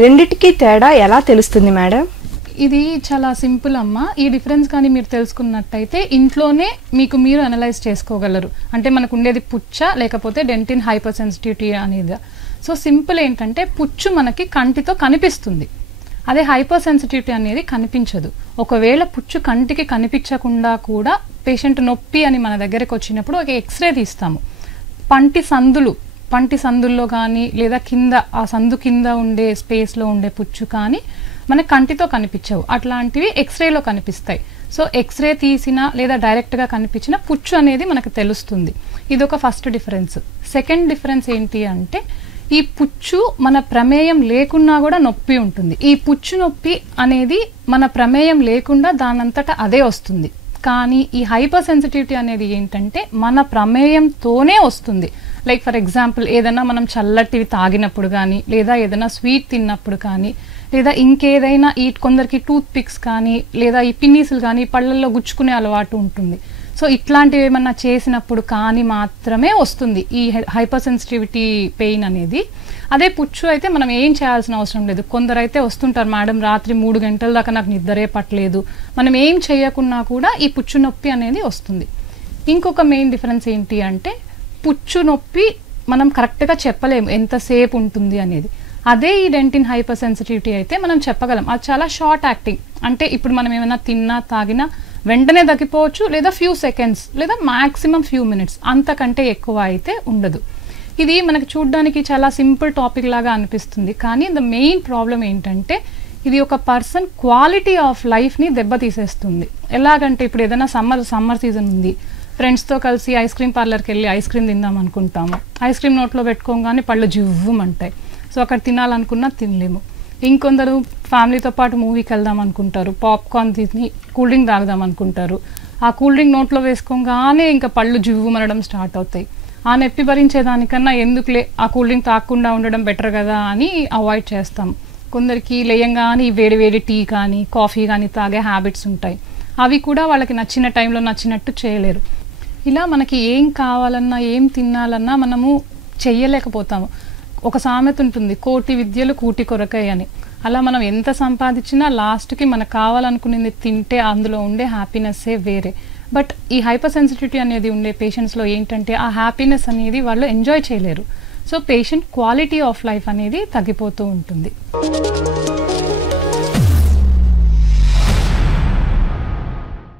రెండిటికి తేడా ఎలా తెలుస్తుంది మేడం? ఇది చాలా సింపుల్ అమ్మ. ఈ డిఫరెన్స్ కానీ మీరు తెలుసుకున్నట్టయితే ఇంట్లోనే మీకు మీరు అనలైజ్ చేసుకోగలరు. అంటే మనకు ఉండేది పుచ్చ లేకపోతే డెంటిన్ హైపర్ సెన్సిటివిటీ అనేది. సో సింపుల్ ఏంటంటే పుచ్చు మనకి కంటితో కనిపిస్తుంది, అదే హైపర్ సెన్సిటివిటీ అనేది కనిపించదు. ఒకవేళ పుచ్చు కంటికి కనిపించకుండా కూడా పేషెంట్ నొప్పి అని మన దగ్గరకు వచ్చినప్పుడు ఒక ఎక్స్రే తీస్తాము. పంటి సందుల్లో కానీ లేదా కింద ఆ సందు కింద ఉండే స్పేస్లో ఉండే పుచ్చు కానీ మనకి కంటితో కనిపించవు, అట్లాంటివి ఎక్స్రేలో కనిపిస్తాయి. సో ఎక్స్రే తీసినా లేదా డైరెక్ట్గా కనిపించిన పుచ్చు అనేది మనకు తెలుస్తుంది. ఇది ఒక ఫస్ట్ డిఫరెన్స్. సెకండ్ డిఫరెన్స్ ఏంటి అంటే ఈ పుచ్చు మన ప్రమేయం లేకున్నా కూడా నొప్పి ఉంటుంది. ఈ పుచ్చు నొప్పి అనేది మన ప్రమేయం లేకుండా దానంతటా అదే వస్తుంది. కానీ ఈ హైపర్ సెన్సిటివిటీ అనేది ఏంటంటే మన ప్రమేయంతోనే వస్తుంది. లైక్ ఫర్ ఎగ్జాంపుల్ ఏదైనా మనం చల్లటివి తాగినప్పుడు కానీ లేదా ఏదైనా స్వీట్ తిన్నప్పుడు కానీ లేదా ఇంకేదైనా కొందరికి టూత్ పిక్స్ కానీ లేదా ఈ పిన్నీసులు కానీ పళ్ళల్లో గుచ్చుకునే అలవాటు ఉంటుంది. సో ఇట్లాంటివి ఏమన్నా చేసినప్పుడు కానీ మాత్రమే వస్తుంది ఈ హైపర్ సెన్సిటివిటీ పెయిన్ అనేది. అదే పుచ్చు అయితే మనం ఏం చేయాల్సిన అవసరం లేదు. కొందరైతే వస్తుంటారు, మేడం రాత్రి 3 గంటల దాకా నాకు నిద్రే పట్టలేదు, మనం ఏం చేయకున్నా కూడా ఈ పుచ్చు నొప్పి అనేది వస్తుంది. ఇంకొక మెయిన్ డిఫరెన్స్ ఏంటి అంటే పుచ్చు నొప్పి మనం కరెక్ట్గా చెప్పలేము ఎంతసేపు ఉంటుంది అనేది. అదే ఈ డెంటిన్ హైపర్ సెన్సిటివిటీ అయితే మనం చెప్పగలం, అది చాలా షార్ట్ యాక్టింగ్. అంటే ఇప్పుడు మనం ఏమైనా తిన్నా తాగినా వెంటనే తగ్గిపోవచ్చు, లేదా ఫ్యూ సెకండ్స్ లేదా మాక్సిమం ఫ్యూ మినిట్స్, అంతకంటే ఎక్కువ అయితే ఉండదు. ఇది మనకి చూడడానికి చాలా సింపుల్ టాపిక్ లాగా అనిపిస్తుంది, కానీ ద మెయిన్ ప్రాబ్లం ఏంటంటే ఇది ఒక పర్సన్ క్వాలిటీ ఆఫ్ లైఫ్ని దెబ్బతీసేస్తుంది. ఎలాగంటే ఇప్పుడు ఏదైనా సమ్మర్ సీజన్ ఉంది, ఫ్రెండ్స్తో కలిసి ఐస్ క్రీమ్ పార్లర్కి వెళ్ళి ఐస్ క్రీమ్ తిందాం అనుకుంటాము. ఐస్ క్రీమ్ నోట్లో పెట్టుకోగానే పళ్ళు జివ్వుమంటాయి. సో అక్కడ తినాలనుకున్నా తినలేము. ఇంకొందరు ఫ్యామిలీతో పాటు మూవీకి వెళ్దాం అనుకుంటారు, పాప్కార్న్ తిని కూల్ డ్రింక్ తాగుదాం అనుకుంటారు. ఆ కూల్ డ్రింక్ నోట్లో వేసుకోగానే ఇంకా పళ్ళు జివ్వుమనడం స్టార్ట్ అవుతాయి. ఆ నొప్పి భరించేదానికన్నా ఎందుకులే ఆ కూల్ డ్రింక్ తాగకుండా ఉండడం బెటర్ కదా అని అవాయిడ్ చేస్తాం. కొందరికి లేయంగానే వేడి వేడి టీ కానీ కాఫీ కానీ తాగే హ్యాబిట్స్ ఉంటాయి, అవి కూడా వాళ్ళకి నచ్చిన టైంలో నచ్చినట్టు చేయలేరు. ఇలా మనకి ఏం కావాలన్నా ఏం తినాలన్నా మనము చెయ్యలేకపోతాము. ఒక సామెత ఉంటుంది, కోటి విద్యలు కూటి కొరకై అని. అలా మనం ఎంత సంపాదించినా లాస్ట్కి మనకు కావాలనుకునేది తింటే అందులో ఉండే హ్యాపీనెస్సే వేరే. బట్ ఈ హైపర్ సెన్సిటివిటీ అనేది ఉండే పేషెంట్స్లో ఏంటంటే ఆ హ్యాపీనెస్ అనేది వాళ్ళు ఎంజాయ్ చేయలేరు. So patient quality of life అనేది తగ్గిపోతూ ఉంటుంది.